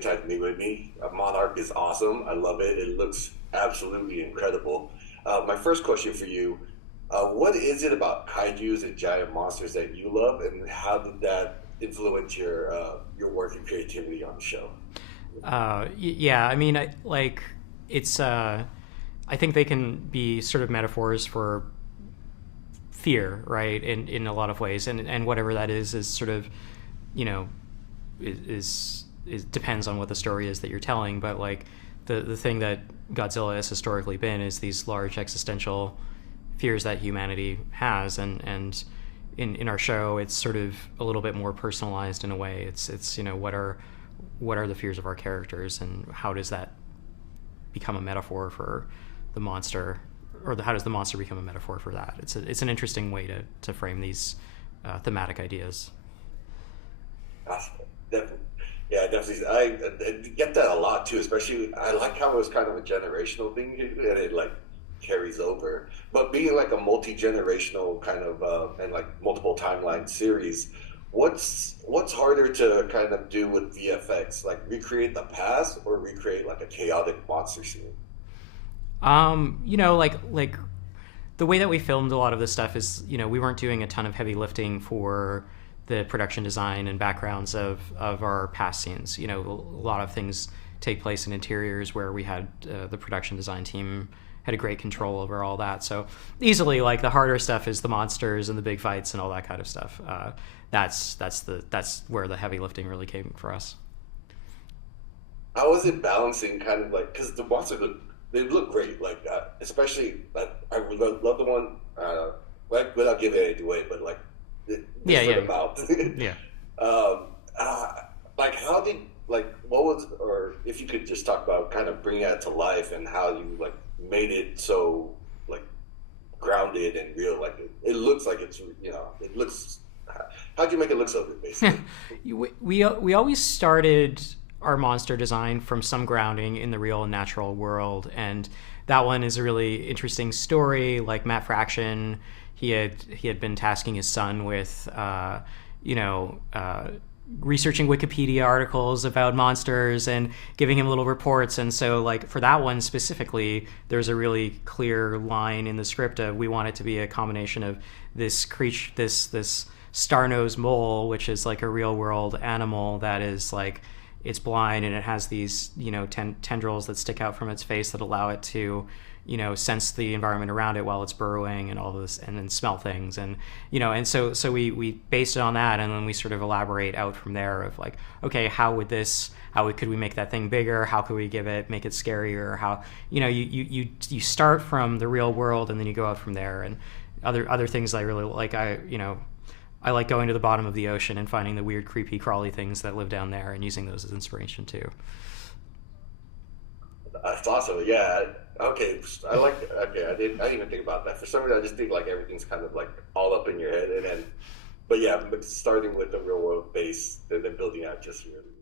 good time to meet with me. Monarch is awesome. I love it. It looks absolutely incredible. My first question for you, what is it about kaijus and giant monsters that you love, and how did that influence your work and creativity on the show? Yeah, I mean, it's. I think they can be sort of metaphors for fear, right? In a lot of ways, and whatever that is sort of, you know, is depends on what the story is that you're telling. But like the thing that Godzilla has historically been is these large existential fears that humanity has, and in our show it's sort of a little bit more personalized in a way. It's you know, what are the fears of our characters, and how does that become a metaphor for the monster, or how does the monster become a metaphor for that? It's an interesting way to frame these thematic ideas. Definitely. Yeah, definitely. I get that a lot too. Especially, I like how it was kind of a generational thing, and it like carries over. But being like a multi-generational kind of and like multiple timeline series, what's harder to kind of do with VFX? Like recreate the past or recreate like a chaotic monster scene? You know, like the way that we filmed a lot of this stuff is, you know, we weren't doing a ton of heavy lifting for the production design and backgrounds of our past scenes. You know, a lot of things take place in interiors where we had the production design team had a great control over all that. So easily, like the harder stuff is the monsters and the big fights and all that kind of stuff. That's where the heavy lifting really came for us. How was it balancing kind of like, because the monsters look great, like especially like I would love the one like without giving it away, but like Yeah, for yeah, the mouth. yeah. um, uh, like how did like what was, or if you could just talk about kind of bringing that to life and how you like made it so like grounded and real, like it looks like it's, you know, it looks, how'd you make it look so good basically? We always started our monster design from some grounding in the real and natural world, and that one is a really interesting story. Like Matt Fraction, he had been tasking his son with you know, researching Wikipedia articles about monsters and giving him little reports. And so like for that one specifically, there's a really clear line in the script of, we want it to be a combination of this creature, this star-nosed mole, which is like a real world animal that is like, it's blind, and it has these, you know, tendrils that stick out from its face that allow it to, you know, sense the environment around it while it's burrowing and all this, and then smell things. And, you know, and so we based it on that, and then we sort of elaborate out from there of like, okay, could we make that thing bigger? How could we make it scarier? How, you know, you start from the real world and then you go out from there. And other things I really like, I like going to the bottom of the ocean and finding the weird, creepy, crawly things that live down there and using those as inspiration too. That's awesome. Yeah. Okay. I like. Okay. I didn't even think about that. For some reason, I just think like everything's kind of like all up in your head, and then, but yeah, but starting with the real world base and then building out just really